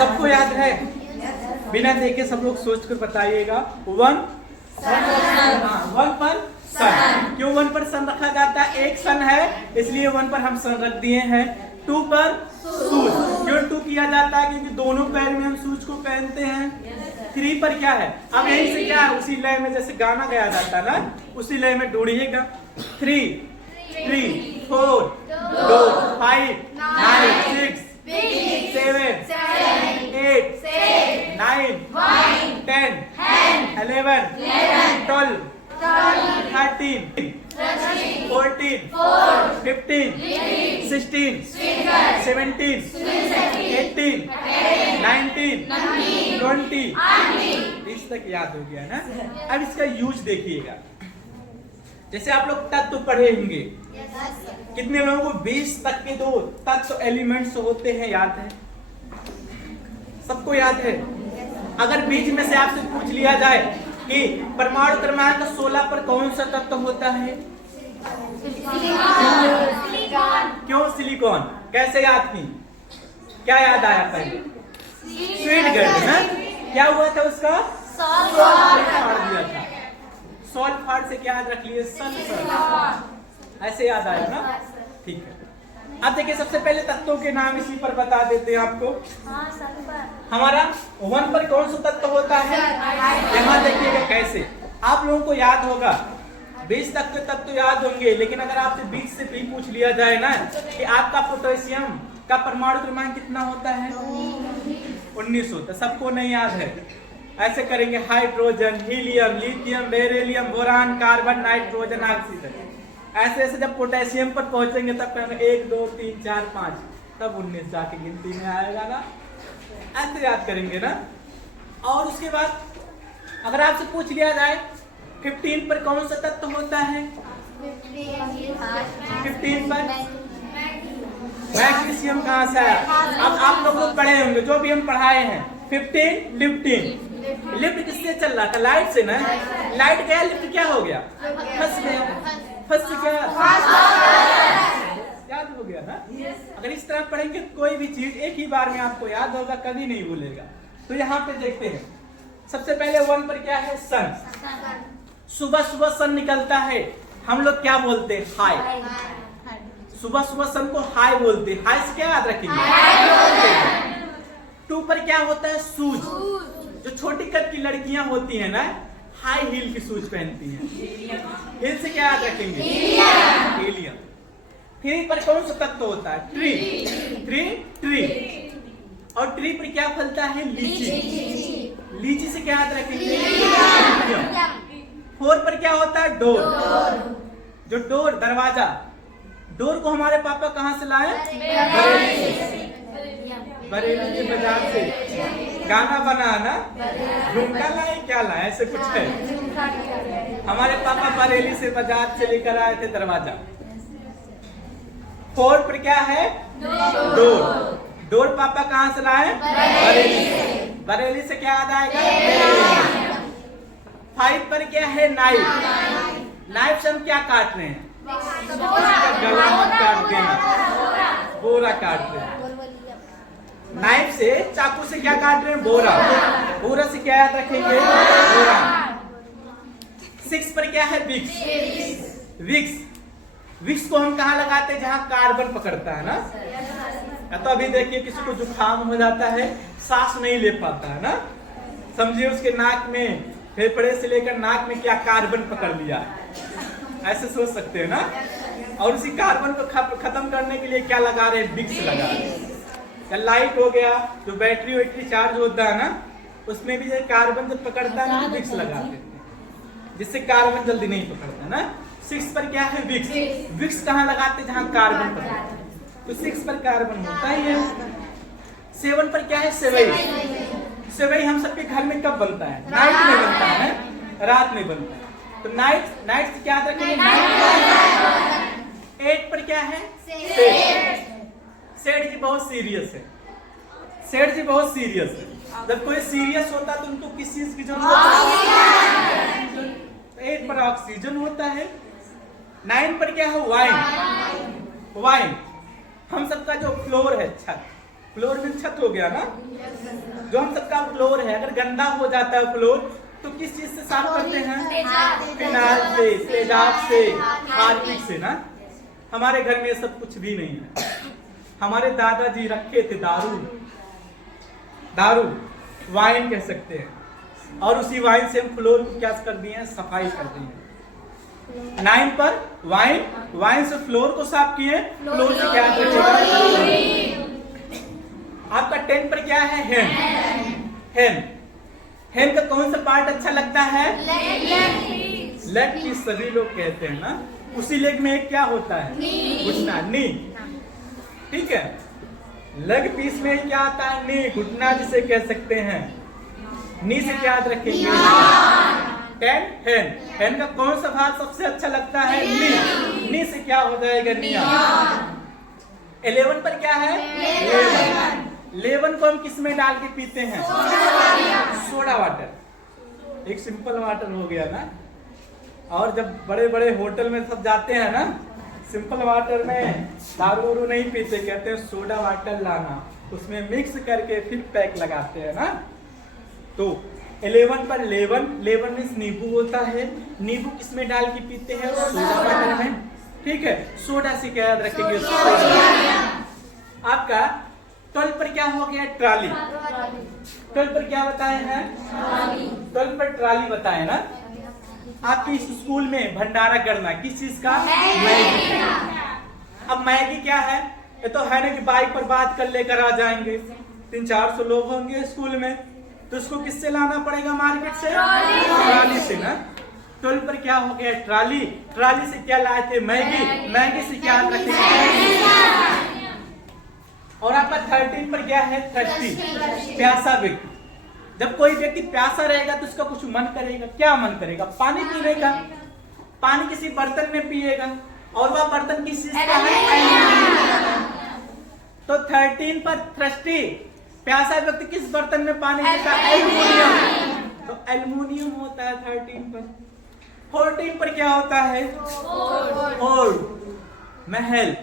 सबको याद है? बिना देखे सब लोग सोच कर बताइएगा। 1 1 पर सन। क्यों 1 पर सन रखा जाता है? एक सन है इसलिए 1 पर हम सन रख दिए हैं। 2 पर शूज। क्यों 2 किया जाता है? क्योंकि दोनों पैर में हम शूज को पहनते हैं। 3 पर क्या है? अब यहीं से क्या है, उसी लय में जैसे गाना गाया जाता है ना, उसी लय में ढूंढिएगा। 3 4 2 5 9 6 7 8 9 10 11 12 13 14 15 16 17 18 19 20। इस तक याद हो गया ना? अब इसका यूज देखिएगा। जैसे आप लोग तत्व पढ़े होंगे, कितने लोगों को 20 तक के दो तत्व एलिमेंट्स होते हैं याद है? सबको याद है? अगर बीच में से आपसे पूछ लिया जाए कि परमाणु क्रमांक 16 पर कौन सा तत्व होता है? क्यों सिलिकॉन? कैसे याद की? क्या याद आया पहले? स्वीटगर्ड ना? क्या हुआ था उसका? दिया था। सॉल्फाइड से क्या याद रख लिए? सल्फर। ऐसे याद आया ना? ठीक है। अब देखिए सबसे पहले तत्वों के नाम इसी पर बता देते हैं आपको। हमारा 1 पर कौन सा तत्व होता है? यहाँ देखिएगा कैसे। आप लोगों को याद होगा 20 तक के तत्व याद होंगे, लेकिन अगर आपसे 20 से भी पूछ लिया जाए ना कि आपका पोटेशियम का परमाणु क्रमांक कितना होता है? 19 होता है। सबको नहीं याद है? ऐसे करेंगे hydrogen, helium, lithium, beryllium, boron, carbon, nitrogen, oxygen. ऐसे ऐसे जब पोटेशियम पर पहुंचेंगे तब कहेंगे 1 2 3 4 5, तब 19 जाके गिनती में आएगा ना? ऐसे याद करेंगे ना? और उसके बाद अगर आपसे पूछ लिया जाए 15 पर कौन सा तत्व होता है? 15 पर मैग्नीशियम कहाँ से आया? अब आप लोग पढ़े होंगे, जो भी हम पढ़ाए हैं। 15 लिफ्टिंग। लिफ्ट किससे चल रहा था? लाइट से ना? लाइट गया, लिफ्ट क्या हो गया? फंस गया। फंस क्या? याद हो गया ना? अगर इस तरह पढ़ेंगे कोई भी चीज एक ही बार में आपको याद होगा, कभी नहीं भूलेगा। तो यहाँ पे देखते हैं सबसे पहले 1 पर क्या है? सन। सुबह सुबह सन निकलता है, हम लोग क्या बोलते हैं? हाय। सुबह सुबह सन को हाय बोलते हैं। हाय से क्या याद रखेंगे? 2 पर क्या होता है? शूज। जो छोटी कद की लड़कियां होती हैं ना, हाई हील की शूज पहनती हैं। हिल से क्या याद रखेंगे? हीलियम। 3 पर कौन सा तत्व होता है? ट्री। और ट्री पर क्या फलता है? लीची। लीची से क्या याद रखेंगे? 4 पर क्या होता है? डोर। जो डोर, दरवाजा। डोर को हमारे पापा कहाँ से लाए? बरेली के बाजार से। गाना बना ना, झुमका लाए, क्या लाए, ऐसे कुछ है। हमारे पापा बरेली से बाजार से लेकर आए थे दरवाजा। 4 पर क्या है? डोर। डोर पापा कहाँ से लाए? बरेली से। बरेली से क्या याद आएगा? 5 पर क्या है? नाइफ। नाइफ से हम क्या काट रहे हैं? गला मत काट देना, बोरा काट रहे हैं। नाइफ से, चाकू से क्या काट रहे हैं? बोरा। बोरा से क्या याद रखेंगे? बोरा। 6 पर क्या है? विक्स। विक्स को हम कहाँ लगाते हैं? जहाँ कार्बन पकड़ता है ना। तो अभी देखिए किसी को जुकाम हो जाता है, सांस नहीं ले पाता है ना, समझिए उसके नाक में, फेफड़े से लेकर नाक में क्या कार्बन पकड़ लिया, ऐसे सोच सकते हैं ना। और उसी कार्बन को खत्म करने के लिए क्या लगा रहे हैं? विक्स लगा रहे हैं। लाइट हो गया, जो बैटरी वैटरी चार्ज होता है ना, उसमें भी कार्बन जब पकड़ता है तो विक्स लगाते हैं, जिससे कार्बन जल्दी नहीं पकड़ता ना। 6 पर क्या है? विक्स। विक्स कहाँ लगाते हैं? जहाँ कार्बन पकड़ता है, तो 6 पर कार्बन होता ही है। 7 पर क्या है? सेवई। सेवई हम सबके घर में कब बनता है? नाइट में बनता है, रात में बनता है। तो नाइट से क्या रखेंगे? 8 पर क्या है? सेठ जी बहुत सीरियस है। सेठ जी बहुत सीरियस है। जब कोई सीरियस होता है तो उनको किस चीज की जरूरत है? 8 पर ऑक्सीजन होता है। 9 पर क्या है? वाइन। वाइन हम सबका जो फ्लोर है, छत, फ्लोर में छत हो गया ना, जो हम सबका फ्लोर है, अगर गंदा हो जाता है फ्लोर तो किस चीज से साफ करते हैं? फिनाइल से, तेजाब से, हार्पिक से ना। हमारे घर में सब कुछ भी नहीं है। हमारे दादाजी रखे थे दारू वाइन कह सकते हैं, और उसी वाइन से हम फ्लोर को क्या कर दिए हैं? सफाई कर दी है। 9 पर वाइन से फ्लोर को साफ किए, फ्लोर से क्या रखेगा? आपका 10 पर क्या है? हैंड का कौन सा पार्ट अच्छा लगता है? लेग की सभी लोग कहते हैं ना। उसी लेग में एक क्या होता है? घुटना, नी। ठीक है, लेग पीस में क्या आता है? नी, घुटना जिसे कह सकते हैं। नी से क्या याद रखेंगे? 10 हैंड का कौन सा भाग सबसे अच्छा लगता है? नी से क्या हो जाएगा? निया। 11 पर क्या है? लेवन को हम किस में डाल के पीते हैं? Soda water. एक सिंपल वाटर हो गया ना। और जब बड़े बड़े होटल में सब जाते हैं ना, सिंपल वाटर में दारू नहीं पीते, कहते हैं सोडा वाटर लाना, उसमें मिक्स करके फिर पैक लगाते हैं ना। तो 11 पर लेवन मीन्स नींबू होता है। नींबू किस में डाल के पीते हैं? सोडा वाटर में। ठीक है, सोडा से क्या याद रखेंगे? आपका 12 पर क्या हो गया? ट्राली। 12 पर क्या बताए हैं? 12 पर ट्राली बताए ना। आपके स्कूल में भंडारा करना किस चीज का? मैगी। अब मैगी क्या है? ये तो है ना कि बाइक पर बात कर लेकर आ जाएंगे, 300-400 लोग होंगे स्कूल में, तो इसको किससे लाना पड़ेगा? मार्केट से, ट्राली से ना। 12 पर क्या हो गया? ट्राली। ट्राली से क्या लाए थे? मैगी से क्या रखेंगे? और आपका 13 पर क्या है? थर्स्टी, प्यासा व्यक्ति। जब कोई व्यक्ति प्यासा रहेगा तो उसका कुछ मन करेगा। क्या मन करेगा? पानी पीने का। पानी किसी बर्तन में पिएगा, और वह बर्तन किस चीज का है? तो 13 पर थर्स्टी, प्यासा व्यक्ति किस बर्तन में पानी पीता है? एल्युमिनियम। तो एल्युमिनियम होता है 13 पर। 14 पर क्या होता है? फोर्ड, महल।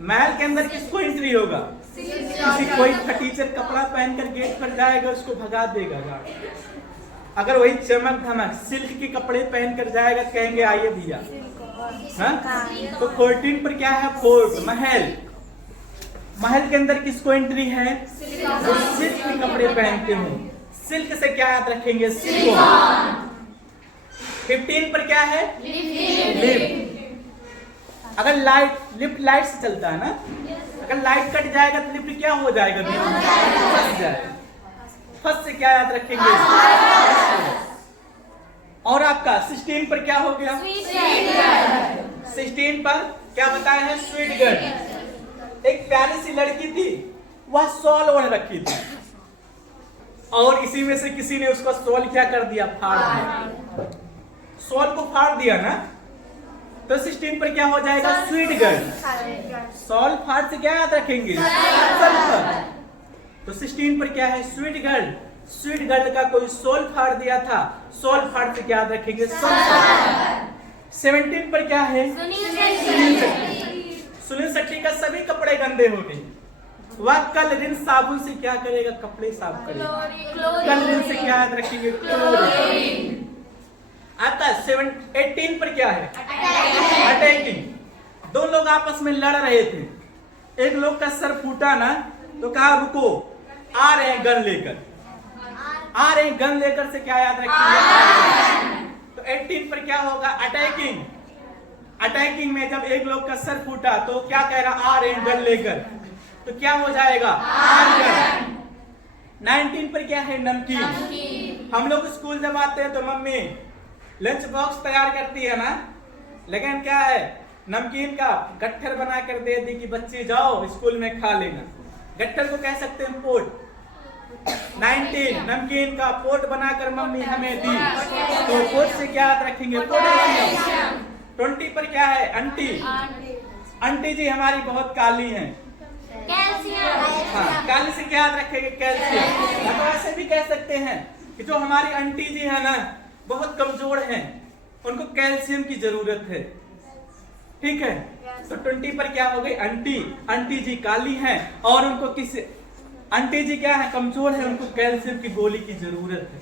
महल के अंदर किसको एंट्री होगा? किसी कोई टीचर कपड़ा पहनकर गेट पर जाएगा, उसको भगा देगा। अगर वही चमक धमक सिल्क के कपड़े पहनकर जाएगा, कहेंगे आइए भैया। तो 14 पर क्या है? फोर्ट, महल। महल के अंदर किसको एंट्री है? जो सिल्क के कपड़े पहनते हो। सिल्क से क्या याद रखेंगे? सिल्क। 15 पर क्या है? लिफ्ट। अगर लिफ्ट लाइट से चलता है ना, अगर लाइट कट जाएगा तो लिफ्ट क्या हो जाएगा? फंस जाएगा। फंस से क्या याद रखेंगे? और आपका 16 पर क्या हो गया? 16 पर क्या बताया है? Sweet girl. एक प्यारी सी लड़की थी, वह शॉल ओढ़ रखी थी, और इसी में से किसी ने उसका शॉल क्या कर दिया? फाड़ दिया। शॉल को फाड़ दिया ना, तो 16 पर क्या हो जाएगा? Sweet girl. शॉल फाड़ से क्या याद रखेंगे? सल्फर। तो 16 पर क्या है? Sweet girl. स्वीट गर्ल का कोई शॉल फाड़ दिया था, शॉल फाड़ से क्या याद रखेंगे? सल्फर। 17 पर क्या है? सुनील शेट्टी का सभी कपड़े गंदे हो गए, वह कल रिन साबुन से क्या करेगा? कपड़े साफ करेगा। कल रिन से क्या याद रखेंगे? क्लोरीन। आता 18 पर क्या है? अटैकिंग। दो लोग आपस में लड़ रहे थे, एक लोग का सर फूटा ना, तो कहा रुको, आ रहे हैं गन लेकर। आ रहे हैं गन लेकर से क्या याद रखेंगे? तो 18 पर क्या होगा? अटैकिंग। अटैकिंग में जब एक लोग का सर फूटा तो क्या कह रहा? आ रहे हैं गन लेकर, तो क्या हो जाएगा? 19 पर क्या है? नमकीन। हम लोग स्कूल जब आते हैं तो मम्मी लंच बॉक्स तैयार करती है ना, लेकिन क्या है? नमकीन का गट्ठर बना कर दे दी कि बच्चे जाओ स्कूल में खा लेना। गट्ठर को कह सकते हैं पोट। 19 नमकीन का पोट बनाकर मम्मी हमें दी, तो पोट से क्या याद रखेंगे? पोटेशियम। 20 पर क्या है? आंटी। आंटी जी हमारी बहुत काली हैं, हाँ, काली से क्या याद रखेंगे? कैल्शियम। तो ऐसे भी कह सकते हैं कि जो हमारी आंटी जी है ना, बहुत कमजोर हैं, उनको कैल्शियम की जरूरत है। ठीक है। तो 20 पर क्या हो गई? आंटी। आंटी जी काली हैं और उनको किस आंटी जी क्या है? कमजोर है, उनको कैल्शियम की गोली की जरूरत है।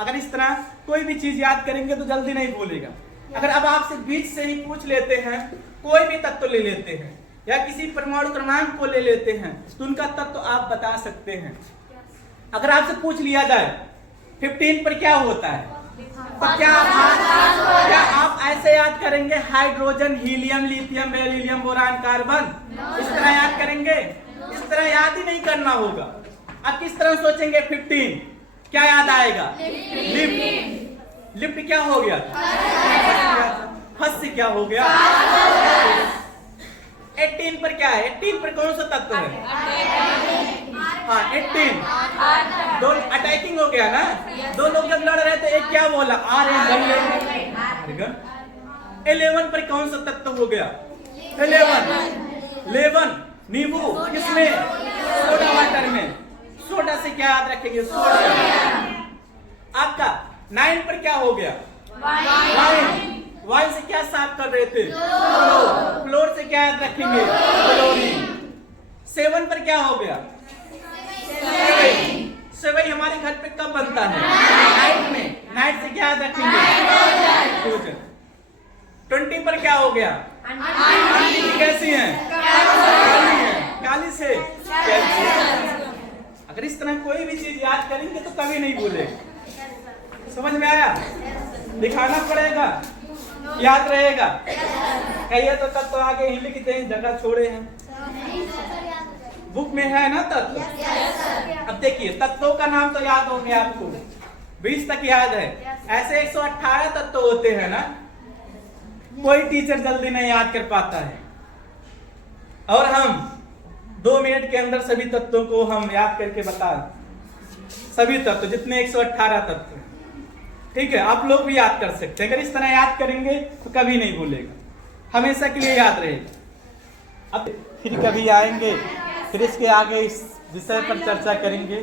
अगर इस तरह कोई भी चीज याद करेंगे तो जल्दी नहीं भूलेगा। अगर अब आपसे बीच से ही पूछ लेते हैं, कोई भी तत्व ले लेते हैं या किसी परमाणु क्रमांक को ले लेते हैं तो उनका तत्व आप बता सकते हैं। अगर आपसे पूछ लिया जाए 15 पर क्या होता है, तो क्या आप ऐसे याद करेंगे? Hydrogen, helium, lithium, beryllium, boron, carbon, इस तरह याद करेंगे? इस तरह याद ही नहीं करना होगा। अब किस तरह सोचेंगे? 15 क्या याद आएगा? लिफ्ट। लिफ्ट क्या हो गया? फर्स्ट से क्या हो गया? 18 पर क्या है? 18 पर कौन सा तत्व है? हाँ 18 दो अटैकिंग हो गया ना। दो लोग जब लड़ रहे थे, एक क्या बोला? आर्गन। 11 पर कौन सा तत्व हो गया? 11 नींबू। किसमें? सोडा वाटर में। सोडा से क्या याद रखेंगे? सोडा। आपका 9 पर क्या हो गया? वाइन से क्या साफ कर रहे थे? फ्लोर से क्या याद रखेंगे? क्लोरीन। 7 पर क्या हो गया? सेवई हमारे घर पे कब बनता है? नाइट में। नाइट से क्या याद रखेंगे? 20 पर क्या हो गया? आंटी कैसी है? काली है। काली से अगर इस तरह कोई भी चीज याद करेंगे तो कभी नहीं भूलेगा। समझ में आया? दिखाना पड़ेगा, याद रहेगा। कहिए तो तत्व आगे ही लिखते हैं, जगह छोड़े हैं। बुक में है ना तत्व। अब देखिए तत्वों का नाम तो याद हो गया आपको, 20 तक याद है। ऐसे 118 तत्व होते हैं ना, कोई टीचर जल्दी नहीं याद कर पाता है। और हम 2 मिनट के अंदर सभी तत्वों को हम याद करके बता, सभी तत्व जितने 118 तत्व, ठीक है। आप लोग भी याद कर सकते हैं। अगर इस तरह याद करेंगे तो कभी नहीं भूलेगा, हमेशा के लिए याद रहेगा। अब फिर कभी आएंगे, फिर इसके आगे इस विषय पर चर्चा करेंगे।